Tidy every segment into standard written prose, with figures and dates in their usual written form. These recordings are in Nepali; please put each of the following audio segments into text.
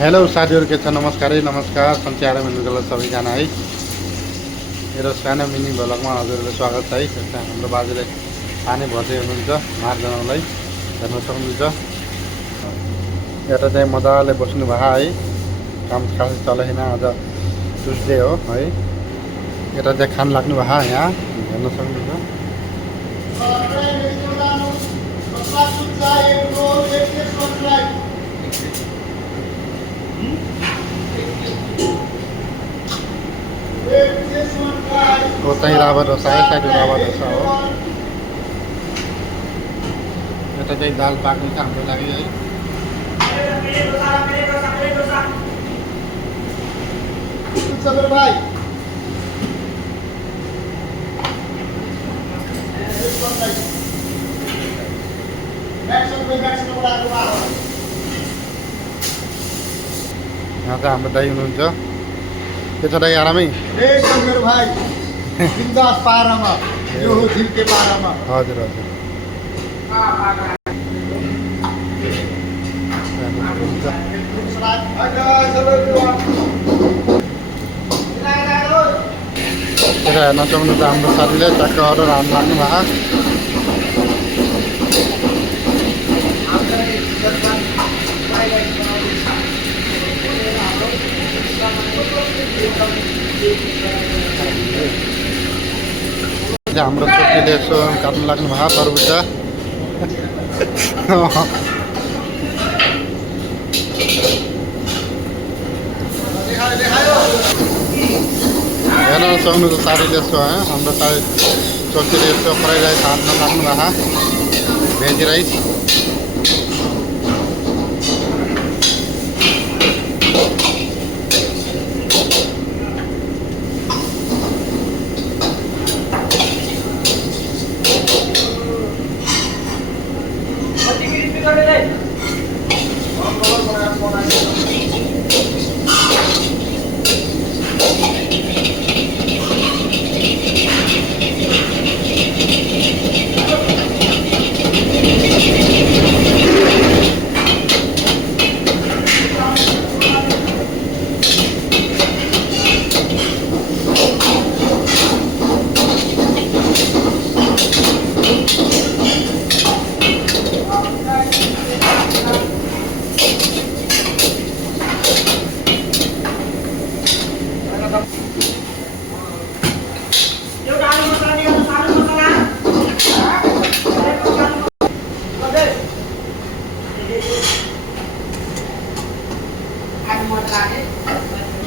हेलो साथीहरू के छ नमस्कार नमस्कार सन्चै मिल्नुको सबैजना है मेरो सानो मिनी भ्लगमा हजुरहरूलाई स्वागत छ है। त्यस्तै हाम्रो बाजेले पानी भर्दै हुनुहुन्छ मार्जनालाई हेर्न सक्नुहुन्छ। यता चाहिँ मजाले बस्नु भएको है, काम खास चलेन आज ट्युसडे हो है। यता चाहिँ खान लाग्नु भएको यहाँ हेर्न सक्नुहुन्छ। वो चाहिँ राभा डोसा है, साइड राभा डोसा हो। यता चाहिँ दाल पाक्नु छ हाम्रो लागि है। यहाँ चाहिँ हाम्रो दाइ हुनुहुन्छ। के छ दाइ आरामै? एकदम मेरो भाइ बिन्दास पारामा यो हो झिल्के पारामा। हजुर हजुर यता हेर्न सक्नुहुन्छ हाम्रो साथीले ट्याक्क अर्डर हाल्नु लाग्नु भएको। हाम्रो छोरीले यसो काट्नु लाग्नु भएको तरबुजा। हेर्न सक्नुहुन्छ साथीले यसो हाम्रो साथी छोरीले यसो फ्राई राइस हाल्न लाग्नु भएको, भेज राइस।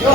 Yo